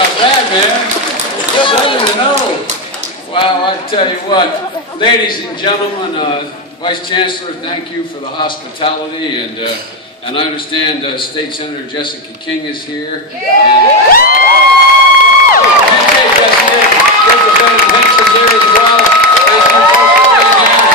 not bad, man. 7-0. Wow, I tell you what, ladies and gentlemen, Vice Chancellor, thank you for the hospitality, and I understand State Senator Jessica King is here. Representative Hicks is here as well. Thank you folks for being here.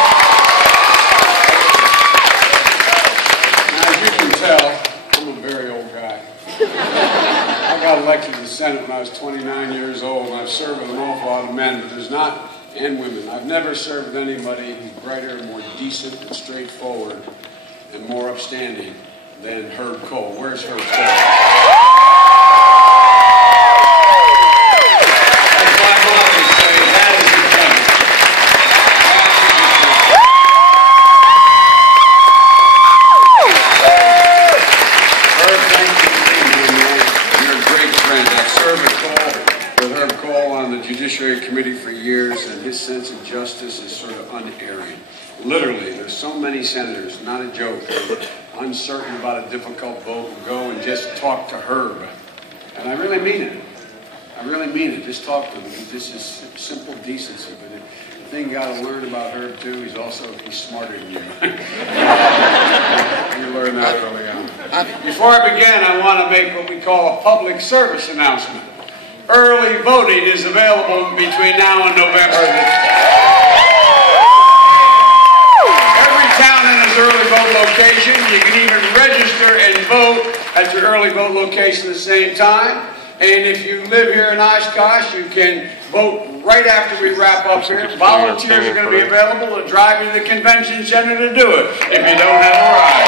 Now, as you can tell, I'm a very old guy. I got elected to the Senate when I was 29 years old, and I've served with an awful lot of men, but there's not, and women. I've never served with anybody who's brighter, more decent, and straightforward, and more upstanding than Herb Kohl. Where's Herb Kohl? As my mother would say, that is the thing. Herb, thank you for being here, man. You're a great friend. I've served with Herb Kohl on the Judiciary Committee for years, and his sense of justice is sort of unerring. Literally, there's so many senators, not a joke, uncertain about a difficult vote, will go and just talk to Herb. And I really mean it. I really mean it. Just talk to him. This is simple decency. But the thing you got to learn about Herb, too, he's smarter than you. You learn that early on. Before I begin, I want to make what we call a public service announcement. Early voting is available between now and November. Town in his early vote location. You can even register and vote at your early vote location at the same time. And if you live here in Oshkosh, you can vote right after we wrap up here. Volunteers are going to be available to drive you to the convention center to do it if you don't have a ride.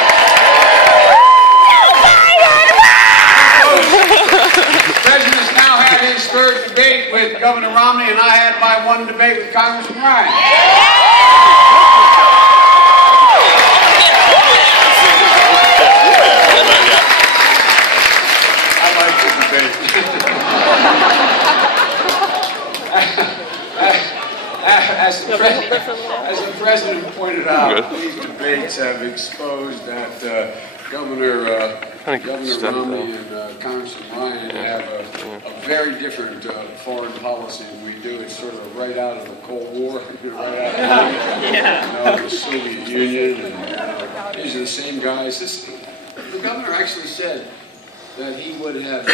The President's now had his third debate with Governor Romney, and I had my one debate with Congressman Ryan. As the President pointed out, these debates have exposed that Governor Romney and Congressman Ryan have a very different foreign policy than we do. It's sort of right out of the Cold War, right out of the Soviet Union. And, these are the same guys. The governor actually said that he would have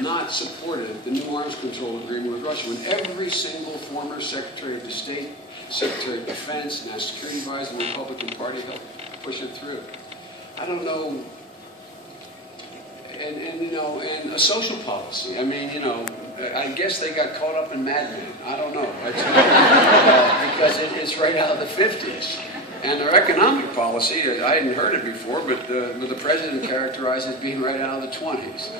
not supported the new arms control agreement with Russia when every single former Secretary of the State, Secretary of Defense, National Security Advisor, and the Republican Party helped push it through. I don't know, and a social policy. I mean, I guess they got caught up in Mad Men. I don't know. Because it's right out of the 50s. And their economic policy, I hadn't heard it before, but the President characterized as being right out of the 20s.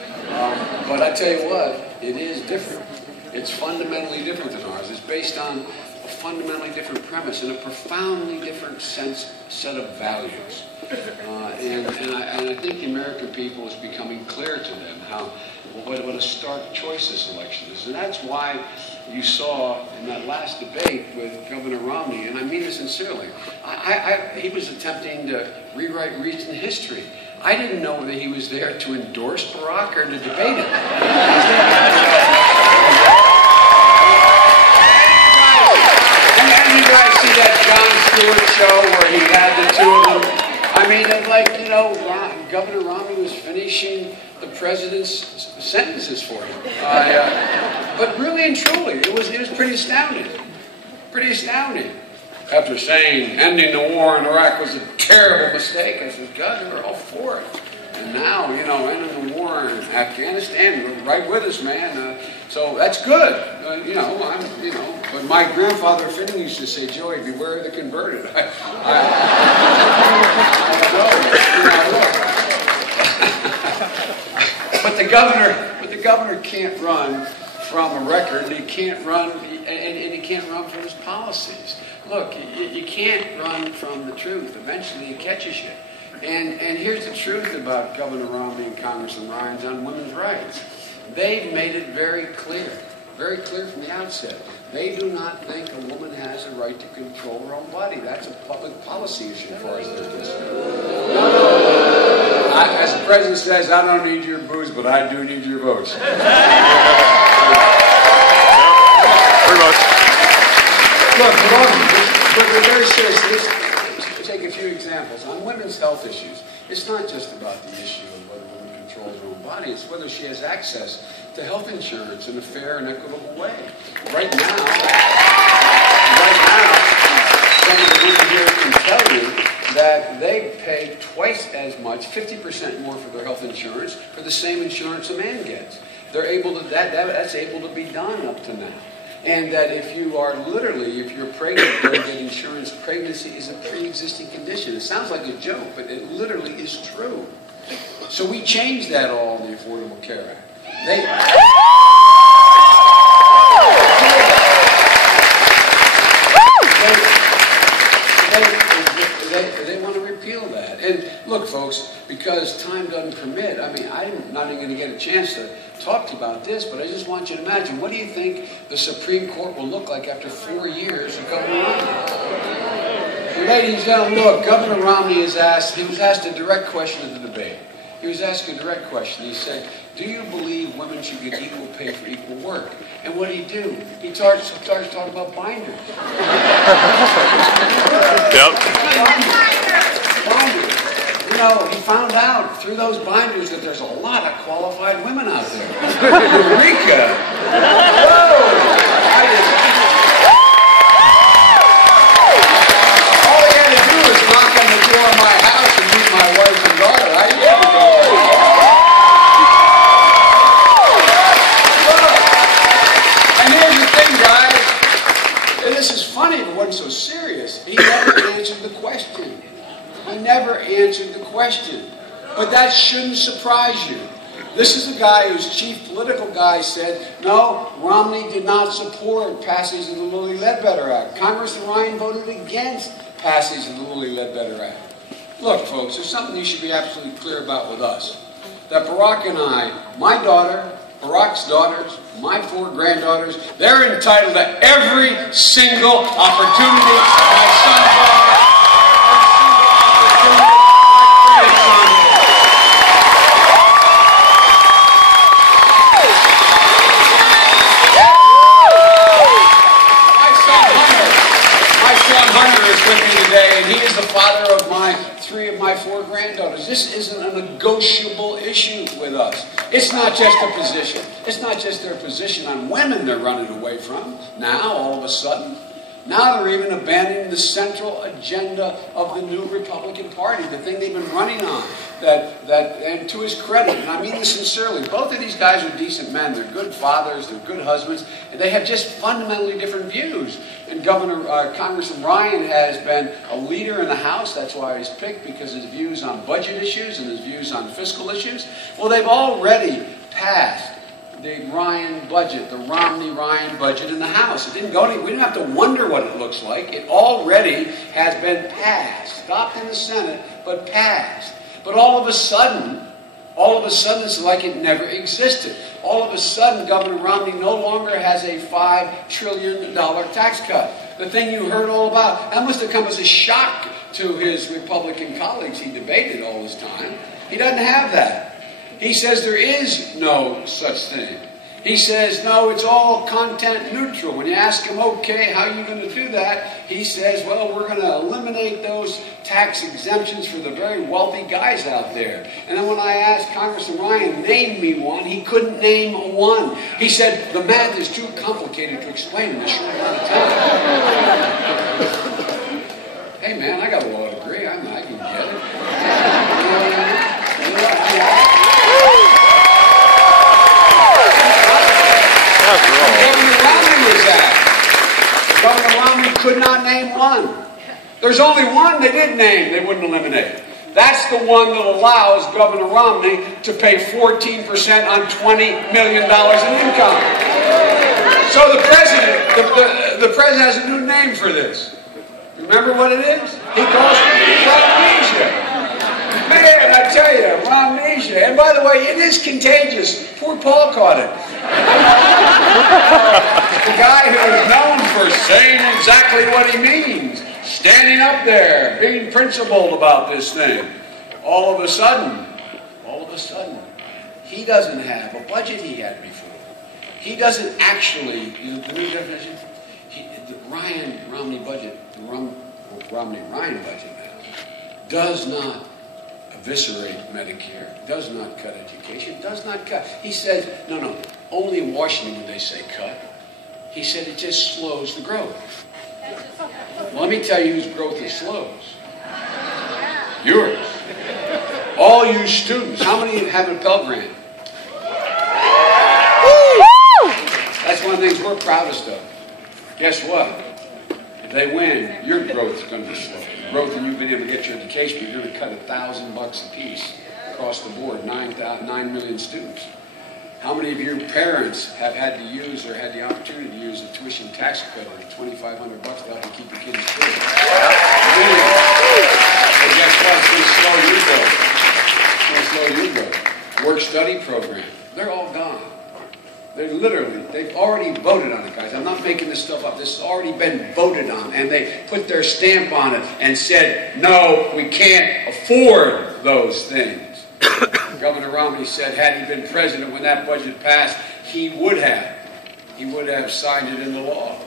But I tell you what, it is different. It's fundamentally different than ours. It's based on a fundamentally different premise and a profoundly different set of values. And I think the American people is becoming clear to them what a stark choice this election is. And that's why you saw in that last debate with Governor Romney, and I mean it sincerely, he was attempting to rewrite recent history. I didn't know whether he was there to endorse Barack or to debate him. And you guys see that Jon Stewart show where he had the two of them. I mean, Governor Romney was finishing the president's sentences for him. But really and truly, it was pretty astounding. Pretty astounding. After saying ending the war in Iraq was a terrible mistake, I said, God, we're all for it. And now, ending the war in Afghanistan, we're right with us, man. So that's good. But my grandfather Finney used to say, Joey, beware of the converted. I But the governor can't run from a record. He can't run, and he can't run from his policies. Look, you can't run from the truth. Eventually, it catches you. And here's the truth about Governor Romney and Congressman Ryan's on women's rights. They've made it very clear from the outset. They do not think a woman has a right to control her own body. That's a public policy issue as far as they're concerned. As the President says, I don't need your booze, but I do need your votes. very much. Look, but we're very serious. Let's take a few examples. On women's health issues, it's not just about the issue of whether women control their own body, it's whether she has access to health insurance in a fair and equitable way. Right now, some of the women here can tell you that they pay twice as much, 50% more for their health insurance for the same insurance a man gets. They're able to, that's able to be done up to now. And that if you are literally, if you're pregnant, you don't get insurance. Pregnancy is a pre-existing condition. It sounds like a joke, but it literally is true. So we changed that all in the Affordable Care Act. They want to repeal that. And look, folks, because time doesn't permit, I mean, I'm not even going to get a chance to talk to you about this, but I just want you to imagine, what do you think the Supreme Court will look like after 4 years of Governor Romney? Ladies and gentlemen, look, Governor Romney he was asked a direct question at the debate. He was asked a direct question. He said, do you believe women should get equal pay for equal work? And what did he do? He starts talking about binders. Yep. Binders. You know, he found out through those binders that there's a lot of qualified women out there. Eureka! Whoa! All he had to do was knock on the door of my house and meet my wife and daughter. I didn't have to go there. And here's the thing, guys. And this is funny, but it wasn't so serious. He never answered the question. He never answered the question. But that shouldn't surprise you. This is a guy whose chief political guy said, no, Romney did not support passage of the Lilly-Ledbetter Act. Congressman Ryan voted against passage of the Lilly-Ledbetter Act. Look, folks, there's something you should be absolutely clear about with us. That Barack and I, my daughter, Barack's daughters, my 4 granddaughters, they're entitled to every single opportunity my son's daughter. With me today, and he is the father of 3 of my 4 granddaughters. This isn't a negotiable issue with us. It's not just a position. It's not just their position on women they're running away from. Now, all of a sudden, now they're even abandoning the central agenda of the new Republican Party, the thing they've been running on. And to his credit, and I mean this sincerely, both of these guys are decent men. They're good fathers, they're good husbands, and they have just fundamentally different views. And Congressman Ryan has been a leader in the House. That's why he's picked, because his views on budget issues and his views on fiscal issues. Well, they've already passed the Ryan budget, the Romney-Ryan budget in the House. It didn't go we didn't have to wonder what it looks like. It already has been passed. Stopped in the Senate, but passed. But all of a sudden, it's like it never existed. All of a sudden, Governor Romney no longer has a $5 trillion tax cut. The thing you heard all about. That must have come as a shock to his Republican colleagues he debated all this time. He doesn't have that. He says there is no such thing. He says, no, it's all content neutral. When you ask him, okay, how are you going to do that? He says, well, we're going to eliminate those tax exemptions for the very wealthy guys out there. And then when I asked Congressman Ryan, name me one, he couldn't name one. He said, the math is too complicated to explain in a short amount of time. Hey, man, I got a law degree. I can get it. Governor Romney was asked. Governor Romney could not name one. There's only one they did name they wouldn't eliminate. That's the one that allows Governor Romney to pay 14% on $20 million in income. So the president has a new name for this. Remember what it is? He calls it amnesia. Man, I tell you, amnesia. And by the way, it is contagious. Poor Paul caught it. The guy who is known for saying exactly what he means, standing up there, being principled about this thing. All of a sudden, he doesn't have a budget he had before. He doesn't actually, the new definition, Romney budget, the Romney-Ryan budget now, does not eviscerate Medicare, does not cut education, does not cut. He said, no, only in Washington would they say cut. He said it just slows the growth. Well, let me tell you whose growth it slows. Yours. All you students. How many have a Pell Grant? That's one of the things we're proudest of. Guess what? If they win, your growth is going to be slow. Growth in you being able to get your education, you're going to cut $1,000 a piece across the board, 9 million students. How many of your parents have had to use or had the opportunity to use a tuition tax credit of $2,500 to help you keep your kids in school? And guess what? It's going to slow your growth. Work-study program. They're all gone. They've already voted on it, guys. I'm not making this stuff up. This has already been voted on. And they put their stamp on it and said, no, we can't afford those things. Governor Romney said had he been president when that budget passed, he would have signed it into law.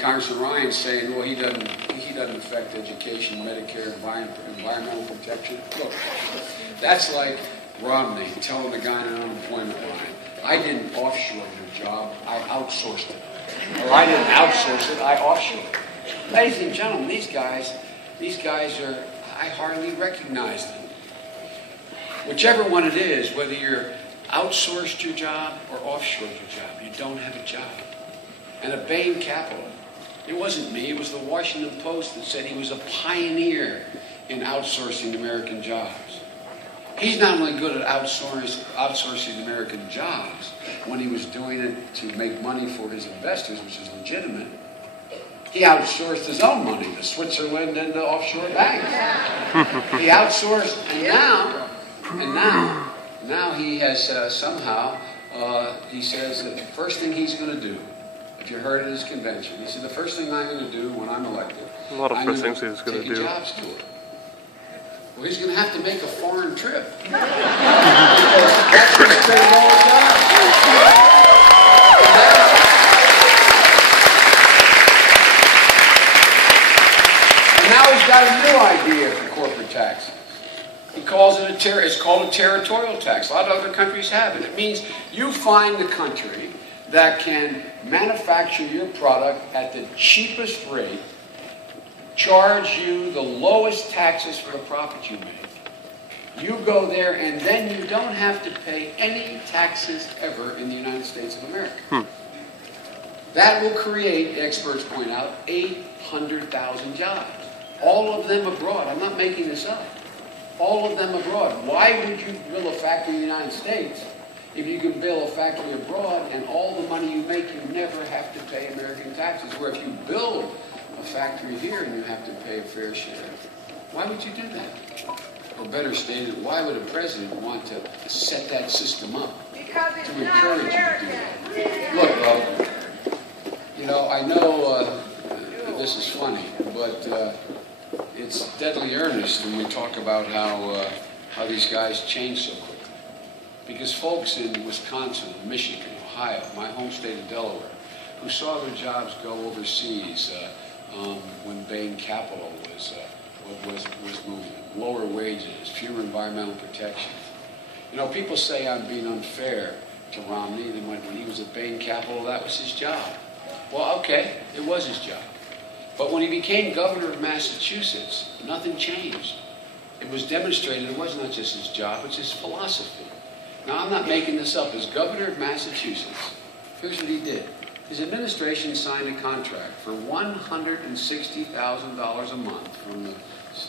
Congressman Ryan's saying, well, he doesn't affect education, Medicare, environmental protection. Look, that's like Romney telling the guy on an unemployment line, I didn't offshore your job, I outsourced it. Or I didn't outsource it, I offshored it. Ladies and gentlemen, these guys are, I hardly recognize them. Whichever one it is, whether you're outsourced your job or offshored your job, you don't have a job. And at Bain Capital, it wasn't me, it was the Washington Post that said he was a pioneer in outsourcing American jobs. He's not only good at outsourcing American jobs when he was doing it to make money for his investors, which is legitimate. He outsourced his own money to Switzerland and to offshore banks. He outsourced, and now he has somehow, he says that the first thing he's going to do, if you heard at his convention, he said the first thing I'm going to do when I'm elected, a lot of first things he's going to do. Jobs tour. Well, he's going to have to make a foreign trip. Because that's going to save all the jobs. And now he's got a new idea for corporate taxes. He calls it it's called a territorial tax. A lot of other countries have it. It means you find the country that can manufacture your product at the cheapest rate, charge you the lowest taxes for the profit you make. You go there and then you don't have to pay any taxes ever in the United States of America. That will create, experts point out, 800,000 jobs. All of them abroad. I'm not making this up. All of them abroad. Why would you build a factory in the United States if you can build a factory abroad and all the money you make, you never have to pay American taxes? Where if you build a factory here and you have to pay a fair share. Why would you do that? Or better stated, why would a president want to set that system up to encourage you to do that? Look, you know, I know this is funny, but it's deadly earnest when we talk about how these guys change so quickly. Because folks in Wisconsin, Michigan, Ohio, my home state of Delaware, who saw their jobs go overseas when Bain Capital was moving, lower wages, fewer environmental protections. You know, people say I'm being unfair to Romney. That when he was at Bain Capital, that was his job. Well, okay, it was his job. But when he became governor of Massachusetts, nothing changed. It was demonstrated it was not just his job, it's his philosophy. Now, I'm not making this up. As governor of Massachusetts, here's what he did. His administration signed a contract for $160,000 a month from the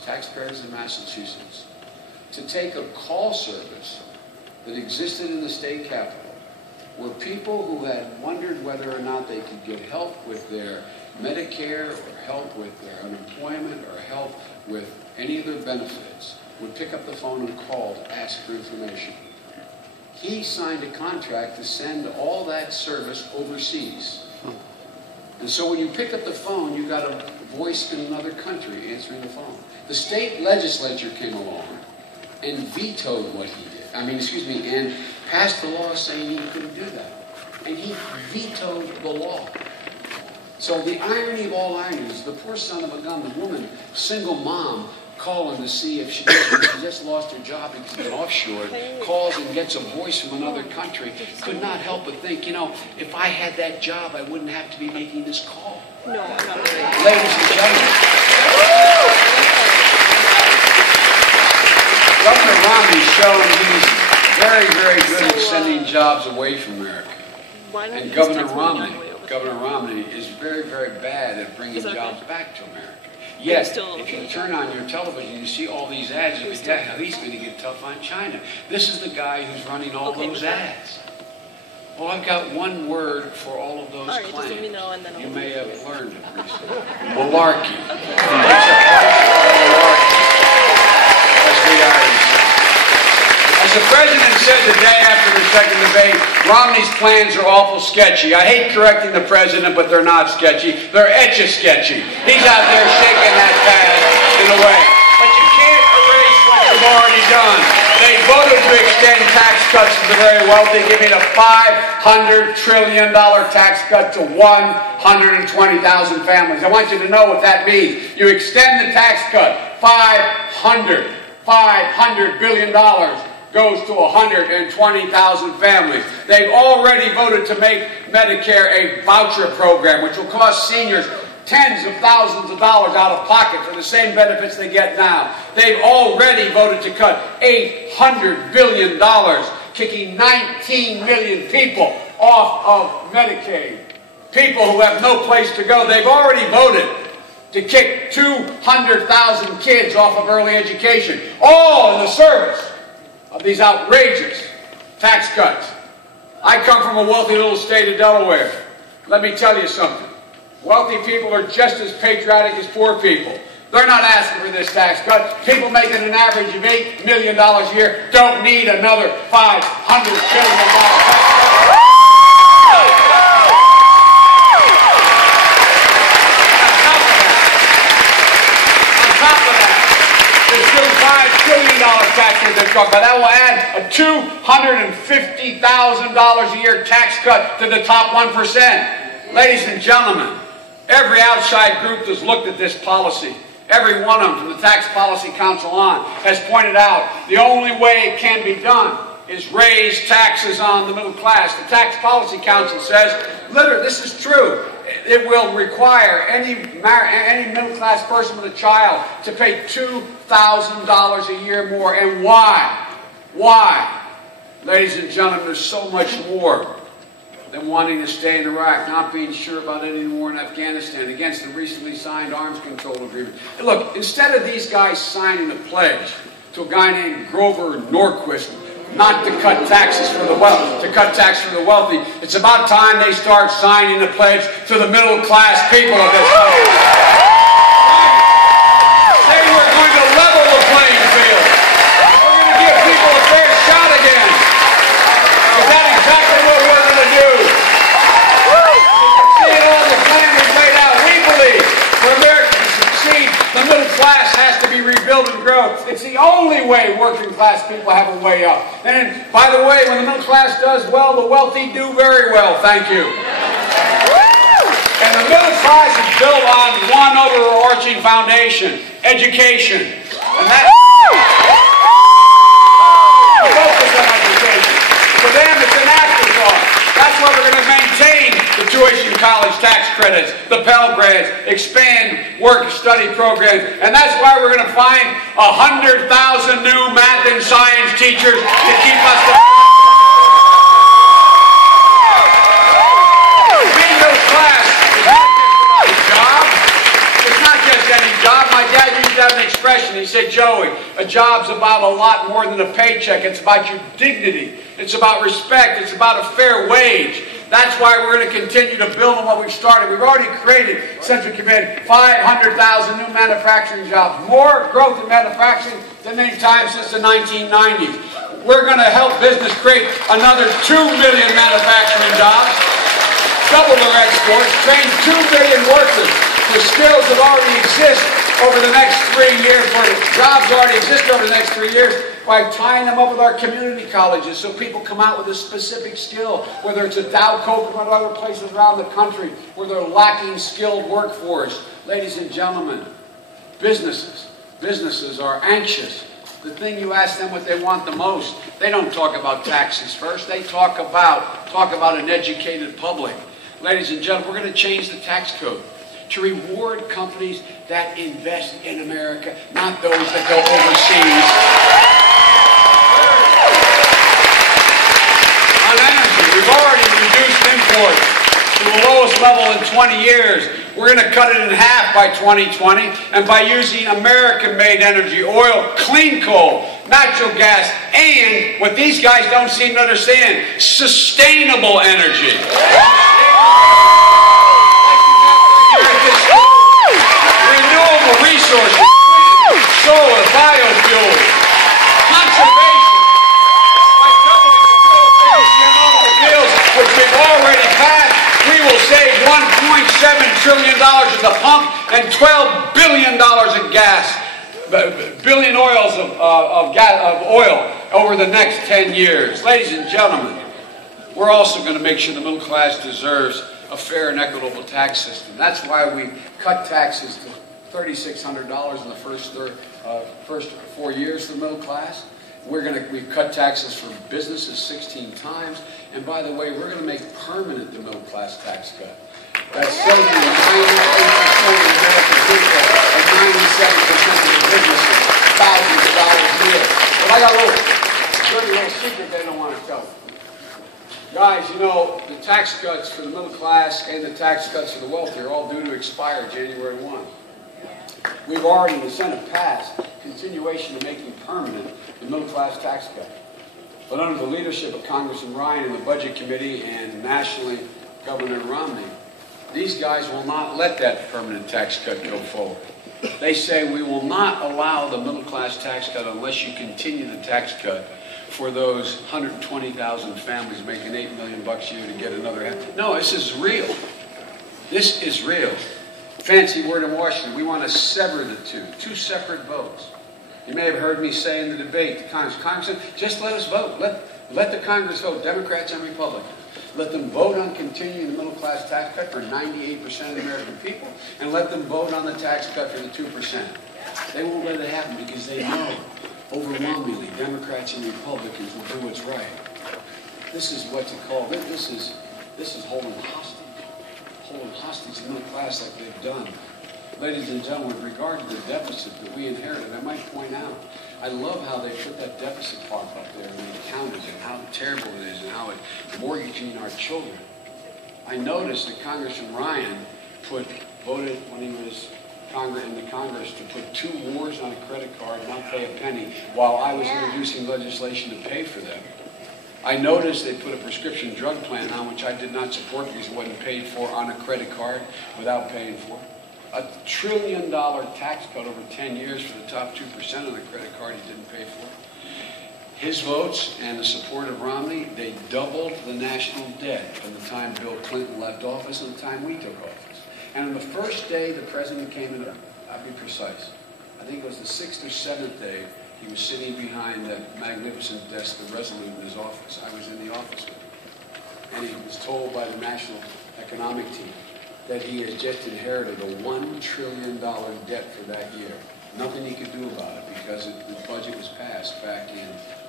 taxpayers of Massachusetts to take a call service that existed in the state capitol where people who had wondered whether or not they could get help with their Medicare or help with their unemployment or help with any of their benefits would pick up the phone and call to ask for information. He signed a contract to send all that service overseas. And so when you pick up the phone, you got a voice in another country answering the phone. The state legislature came along and vetoed what he did. And passed the law saying he couldn't do that. And he vetoed the law. So the irony of all ironies, the poor son of a gun, the woman, single mom, calling to see if she just lost her job because it's been offshore, calls and gets a voice from another country, could not help but think, you know, if I had that job, I wouldn't have to be making this call. No, not really. Ladies and gentlemen, Governor Romney's shown he's very, very good at sending jobs away from America. And Governor Romney is very, very bad at bringing jobs back to America. Yet, if you turn on your television, you see all these ads, you think, yeah, he's going to get tough on China. This is the guy who's running all those ads. Well, I've got one word for all of those claims. You may have learned it recently. Malarkey. That's the irony. As the president said the day after the second debate, Romney's plans are awful sketchy. I hate correcting the president, but they're not sketchy. They're etch-a-sketchy. He's out there shaking that pad in a way. But you can't erase what you've already done. They voted to extend tax cuts to the very wealthy, giving a $500 trillion tax cut to 120,000 families. I want you to know what that means. You extend the tax cut, $500 billion goes to 120,000 families. They've already voted to make Medicare a voucher program, which will cost seniors tens of thousands of dollars out of pocket for the same benefits they get now. They've already voted to cut $800 billion, kicking 19 million people off of Medicaid. People who have no place to go. They've already voted to kick 200,000 kids off of early education, all in the service of these outrageous tax cuts. I come from a wealthy little state of Delaware. Let me tell you something. Wealthy people are just as patriotic as poor people. They're not asking for this tax cut. People making an average of $8 million a year don't need another $500 billion tax cut. $5 trillion tax cut they're talking about. That will add a $250,000 a year tax cut to the top 1%. Ladies and gentlemen, every outside group that's looked at this policy, every one of them from the Tax Policy Council on, has pointed out the only way it can be done is raise taxes on the middle class. The Tax Policy Council says, literally, this is true, it will require any middle-class person with a child to pay $2,000 a year more. And why? Why? Ladies and gentlemen, there's so much more than wanting to stay in Iraq, not being sure about any more in Afghanistan, against the recently signed arms control agreement. And look, instead of these guys signing a pledge to a guy named Grover Norquist not to cut taxes for the wealthy, it's about time they start signing the pledge to the middle class people of this country. Say we're going to level the playing field. We're going to give people a fair shot again. Is that exactly what we're going to do? See all the plan we've laid out. We believe for America to succeed, the middle class has to be rebuilt and grow. It's the only way working class people have a way up. And by the way, when the middle class does well, the wealthy do very well. Thank you. And the middle class is built on one overarching foundation: education. And that's focus on education. For them, it's an afterthought. That's why we're going to maintain the tuition college tax credits, the Pell Grants, expand work-study programs, and that's why we're going to find 100,000 new math and science teachers to keep us being middle class is not just about a job. It's not just any job. My dad used to have an expression. He said, Joey, a job's about a lot more than a paycheck. It's about your dignity. It's about respect. It's about a fair wage. That's why we're going to continue to build on what we've started. We've already created, since we committed, 500,000 new manufacturing jobs. More growth in manufacturing than any time since the 1990s. We're going to help business create another 2 million manufacturing jobs, double their exports, train 2 million workers for skills that already exist over the next 3 years, for jobs already exist over the next 3 years, by tying them up with our community colleges so people come out with a specific skill, whether it's at Dow Coconut or other places around the country where they're lacking skilled workforce. Ladies and gentlemen, businesses are anxious. The thing you ask them what they want the most, they don't talk about taxes first. They talk about an educated public. Ladies and gentlemen, we're going to change the tax code to reward companies that invest in America, not those that go overseas. On energy, we've already reduced imports to the lowest level in 20 years. We're going to cut it in half by 2020, and by using American-made energy, oil, clean coal, natural gas, and what these guys don't seem to understand, sustainable energy. Renewable resources, solar, biofuels, conservation, by doubling the fuel efficiency on automobiles, which we've already passed. We will save $1.7 trillion at the pump and $12 billion in gas, billion oils of oil over the next 10 years. Ladies and gentlemen, we're also going to make sure the middle class deserves a fair and equitable tax system. That's why we cut taxes to $3,600 in the first 4 years for the middle class. We've cut taxes for businesses 16 times. And by the way, we're going to make permanent the middle class tax cut. That's saving 98% of the American people and 97% of the businesses thousands of dollars a year. But I got a little secret they don't want to tell you. Guys, you know, the tax cuts for the middle class and the tax cuts for the wealthy are all due to expire January 1. We've already, in the Senate, passed continuation of making permanent the middle class tax cut. But under the leadership of Congressman Ryan and the Budget Committee and nationally Governor Romney, these guys will not let that permanent tax cut go forward. They say we will not allow the middle class tax cut unless you continue the tax cut for those 120,000 families making $8 million a year to get another half. No, this is real. This is real. Fancy word in Washington, we want to sever the two separate votes. You may have heard me say in the debate to Congressman, just let us vote. Let the Congress vote, Democrats and Republicans. Let them vote on continuing the middle class tax cut for 98% of the American people, and let them vote on the tax cut for the 2%. They won't let it happen because they know overwhelmingly Democrats and Republicans will do what's right. This is what to call this is holding hostage the middle class like they've done. Ladies and gentlemen, with regard to the deficit that we inherited, I might point out, I love how they put that deficit part up there and they counted it, and how terrible it is, and how it's mortgaging our children. I noticed that Congressman Ryan voted when he was in the Congress to put 2 wars on a credit card and not pay a penny, while I was introducing legislation to pay for them. I noticed they put a prescription drug plan on, which I did not support because it wasn't paid for on a credit card without paying for. $1 trillion tax cut over 10 years for the top 2% on the credit card he didn't pay for. His votes and the support of Romney, they doubled the national debt from the time Bill Clinton left office and the time we took office. And on the first day the president came in, I'll be precise, I think it was the 6th or 7th day, he was sitting behind that magnificent desk, the Resolute, in his office. I was in the office with him. And he was told by the National Economic Team that he has just inherited a $1 trillion debt for that year. Nothing he could do about it because the budget was passed back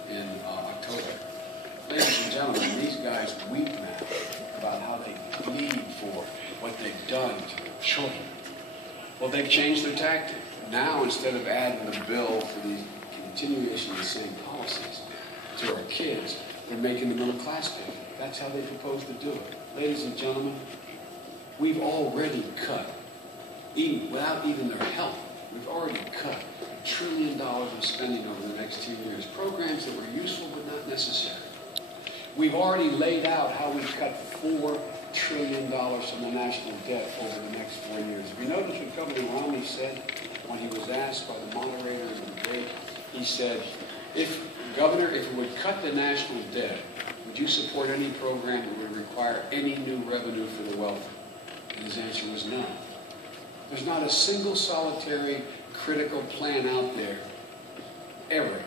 in October. Ladies and gentlemen, these guys weep now about how they bleed for what they've done to their children. Well, they've changed their tactic. Now, instead of adding the bill for the continuation of the same policies to our kids, they're making the middle class pay. That's how they propose to do it. Ladies and gentlemen, we've already cut, without even their help, we've already cut $1 trillion of spending over the next 2 years. Programs that were useful but not necessary. We've already laid out how we cut $4 trillion from the national debt over the next 4 years. If you notice what Governor Romney said when he was asked by the moderator of the debate, he said, Governor, if it would cut the national debt, would you support any program that would require any new revenue for the wealthy? And his answer was no. There's not a single solitary critical plan out there ever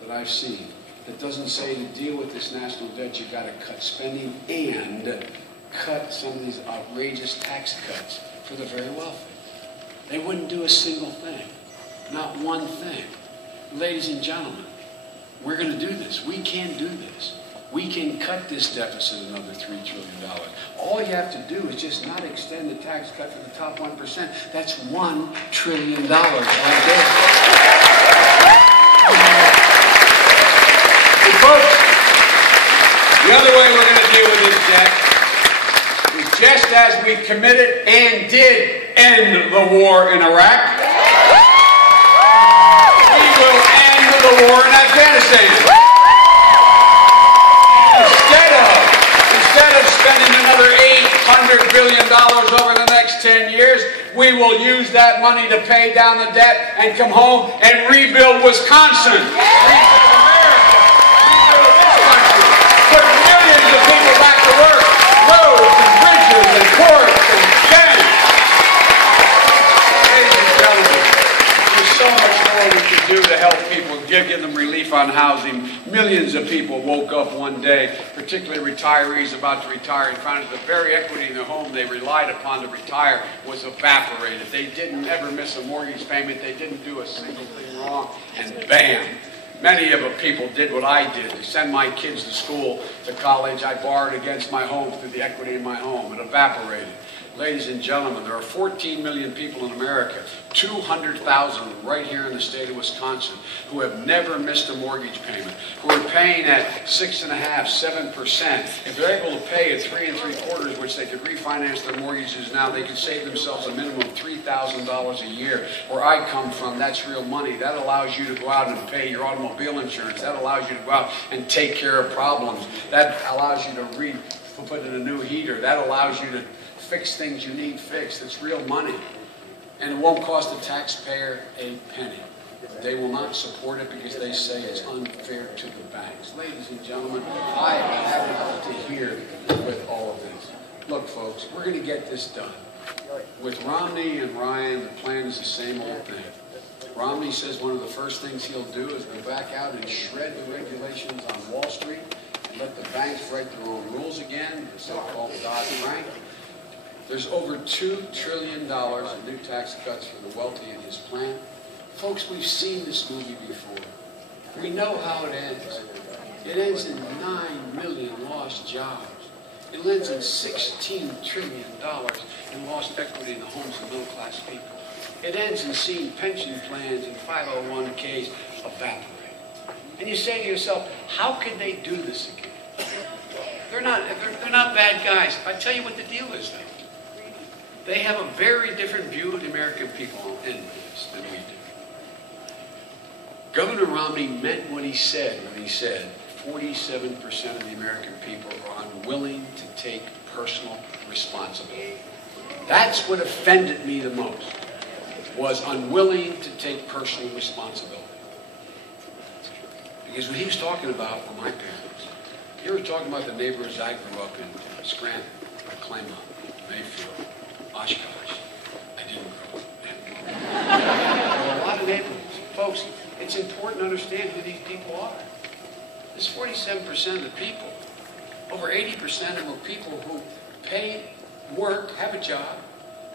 that I I've seen that doesn't say to deal with this national debt, you got to cut spending and cut some of these outrageous tax cuts for the very wealthy. They wouldn't do a single thing, not one thing. Ladies and gentlemen, we're going to do this. We can do this. We can cut this deficit another $3 trillion. All you have to do is just not extend the tax cut for the top 1%. That's $1 trillion right there. And folks, the other way we're going to deal with this debt is just as we committed and did end the war in Iraq, we will end the war in Afghanistan. Instead of spending another $800 billion over the next 10 years, we will use that money to pay down the debt and come home and rebuild Wisconsin. Rebuild America. Rebuild this country. Put millions of people back to work. Roads and bridges and courts and dams. Ladies and gentlemen, there's so much more we can do to help people, give them relief on housing. Millions of people woke up one day, particularly retirees about to retire, and found that the very equity in their home they relied upon to retire was evaporated. They didn't ever miss a mortgage payment. They didn't do a single thing wrong. And bam, many of the people did what I did. To send my kids to school, to college, I borrowed against my home through the equity in my home. It evaporated. Ladies and gentlemen, there are 14 million people in America, 200,000 right here in the state of Wisconsin, who have never missed a mortgage payment, who are paying at 6.5%, 7%. If they're able to pay at 3 3/4, which they could refinance their mortgages now, they could save themselves a minimum of $3,000 a year. Where I come from, that's real money. That allows you to go out and pay your automobile insurance. That allows you to go out and take care of problems. That allows you to put in a new heater. That allows you to fix things you need fixed. It's real money. And it won't cost the taxpayer a penny. They will not support it because they say it's unfair to the banks. Ladies and gentlemen, I have it up to here with all of this. Look, folks, we're going to get this done. With Romney and Ryan, the plan is the same old thing. Romney says one of the first things he'll do is go back out and shred the regulations on Wall Street and let the banks write their own rules again, the so-called Dodd-Frank. There's over $2 trillion in new tax cuts for the wealthy in his plan. Folks, we've seen this movie before. We know how it ends. It ends in 9 million lost jobs. It ends in $16 trillion in lost equity in the homes of middle-class people. It ends in seeing pension plans and 501ks evaporate. And you say to yourself, how could they do this again? They're not bad guys. I tell you what the deal is, though. They have a very different view of the American people in this than we do. Governor Romney meant what he said when he said 47% of the American people are unwilling to take personal responsibility. That's what offended me the most, was unwilling to take personal responsibility. Because what he was talking about were my parents. You were talking about the neighborhoods I grew up in, Scranton, Claymont, Mayfield, Oshkosh. I didn't grow up in. There are a lot of neighborhoods. Folks, it's important to understand who these people are. This 47% of the people, over 80% of them are people who pay, work, have a job,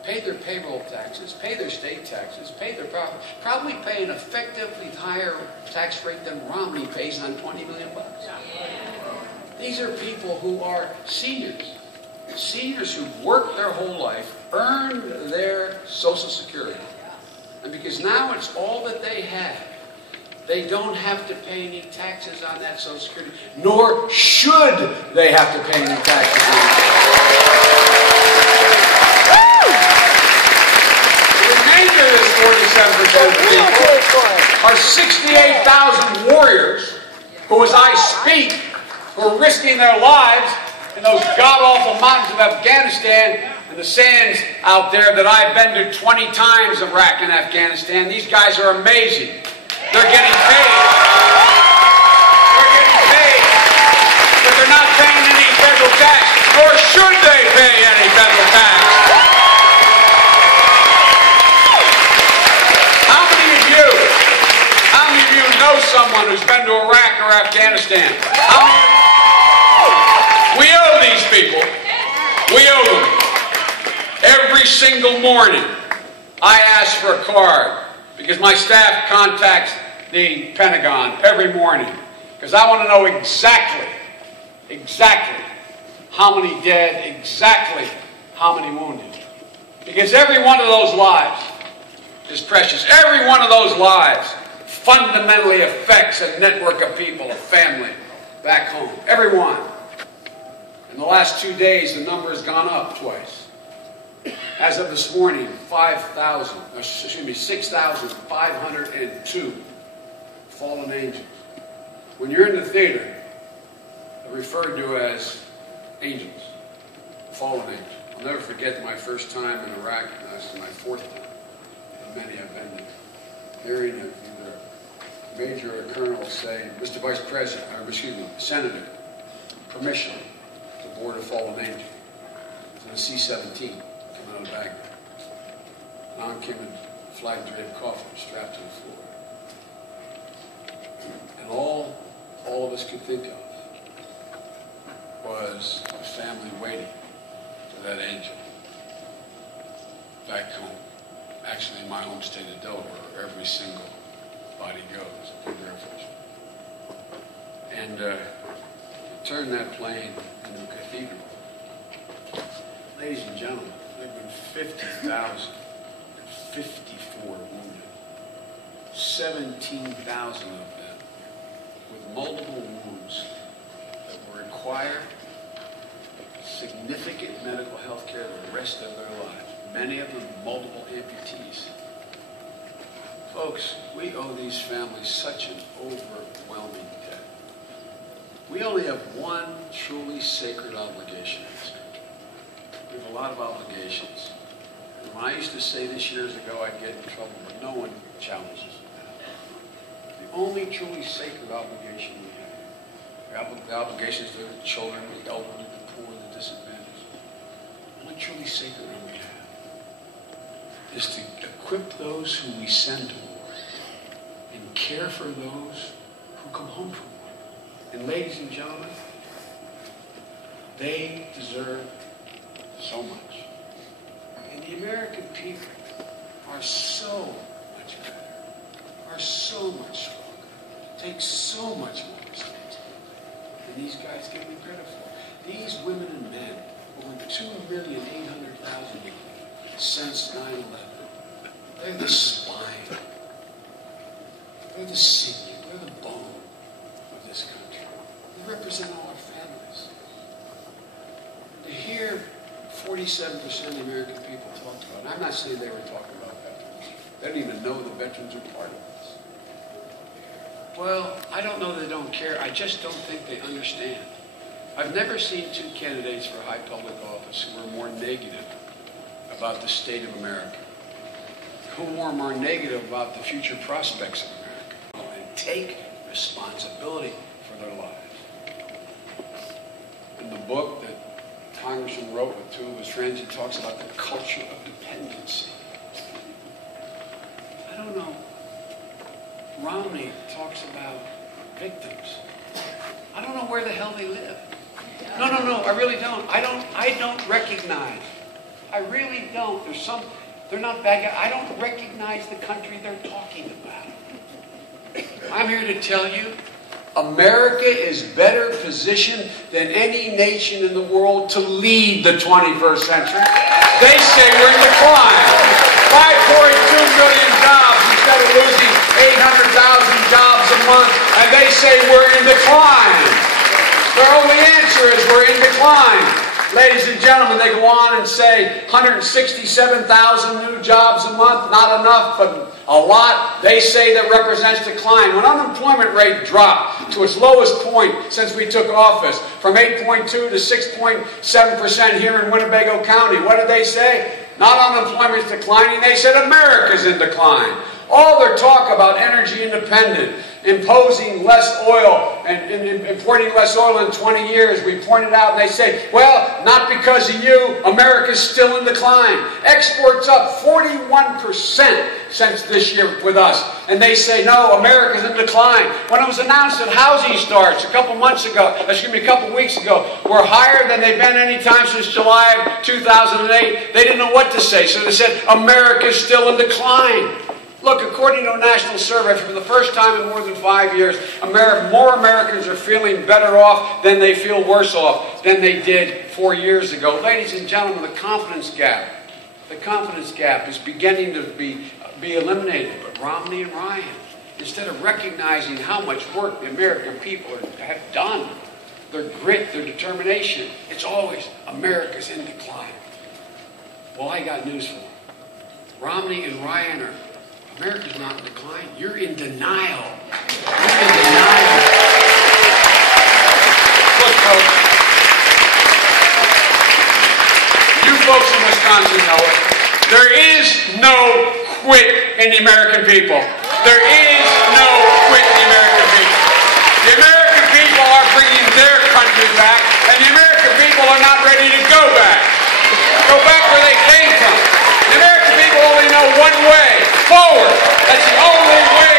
pay their payroll taxes, pay their state taxes, pay their profit, probably pay an effectively higher tax rate than Romney pays on $20 million bucks. These are people who are seniors. Seniors who've worked their whole life, earned their Social Security. And because now it's all that they have, they don't have to pay any taxes on that Social Security, nor should they have to pay any taxes on it. The remainder of this 47% of people are 68,000 warriors who, as I speak, who are risking their lives in those god-awful mountains of Afghanistan and the sands out there that I've been to 20 times, Iraq and Afghanistan. These guys are amazing. They're getting paid. They're getting paid. But they're not paying any federal tax. Nor should they pay any federal tax. How many of you know someone who's been to Iraq or Afghanistan? How many? We owe these people. We owe them. Every single morning, I ask for a card because my staff contacts the Pentagon every morning because I want to know exactly how many dead, exactly how many wounded. Because every one of those lives is precious. Every one of those lives fundamentally affects a network of people, a family back home. Every one. In the last 2 days, the number has gone up twice. As of this morning, 6,502 fallen angels. When you're in the theater, they're referred to as angels, fallen angels. I'll never forget my first time in Iraq. This is my fourth time. And many have been there. Hearing either a major or a colonel say, Mr. Vice President, or excuse me, Senator, permission to board a fallen angel. It's in a C-17 coming out of Baghdad. Now came in flag draped coffin strapped to the floor. And all of us could think of was a family waiting for that angel back home. Actually, in my home state of Delaware, where every single body goes, a big refuge. And turn that plane into a cathedral. Ladies and gentlemen, there have been 50,054 wounded. 17,000 of them with multiple wounds that will require significant medical health care the rest of their lives. Many of them multiple amputees. Folks, we owe these families such an overwhelming debt. We only have one truly sacred obligation in this country. We have a lot of obligations. And when I used to say this years ago, I'd get in trouble, but no one challenges it now. The only truly sacred obligation we have, the obligations to the children, the elderly, the poor, the disadvantaged, the only truly sacred one we have is to equip those who we send to war and care for those who come home from war. And ladies and gentlemen, they deserve so much. And the American people are so much better, are so much stronger, take so much more responsibility than these guys give me credit for. These women and men, over 2,800,000 since 9/11, they're the spine, they're the sinew, they're the bone of this country. They represent all our families. To hear 47% of the American people talked about, and I'm not saying they were talking about veterans. They don't even know the veterans are part of this. Well, I don't know they don't care. I just don't think they understand. I've never seen two candidates for high public office who were more negative about the state of America, who were more negative about the future prospects of America, and take responsibility for their lives. In the book that Congressman wrote with two of his friends, he talks about the culture of dependency. I don't know. Romney talks about victims. I don't know where the hell they live. No, I really don't. I don't recognize. I really don't. They're not bad guys. I don't recognize the country they're talking about. I'm here to tell you, America is better positioned than any nation in the world to lead the 21st century. They say we're in decline. 5.2 million jobs instead of losing 800,000 jobs a month, and they say we're in decline. Their only answer is we're in decline. Ladies and gentlemen, they go on and say 167,000 new jobs a month, not enough, but a lot. They say that represents decline. When unemployment rate dropped to its lowest point since we took office, from 8.2 to 6.7% here in Winnebago County, what did they say? Not unemployment's declining, they said America's in decline. All their talk about energy independent, imposing less oil and importing less oil in 20 years. We pointed out and they say, well, not because of you, America's still in decline. Exports up 41% since this year with us. And they say, no, America's in decline. When it was announced that housing starts a couple weeks ago, were higher than they've been any time since July of 2008, they didn't know what to say. So they said, America's still in decline. Look, according to a national survey, for the first time in more than 5 years, more Americans are feeling better off than they feel worse off than they did 4 years ago. Ladies and gentlemen, the confidence gap is beginning to be eliminated. But Romney and Ryan, instead of recognizing how much work the American people have done, their grit, their determination, it's always America's in decline. Well, I got news for them. Romney and Ryan are, America's not in decline. You're in denial. You're in denial. Look, folks. You folks in Wisconsin know it. There is no quit in the American people. There is no quit in the American people. The American people are bringing their country back, and the American people are not ready to go back. Go back where they came from. The American people only know one way. Forward. That's the only way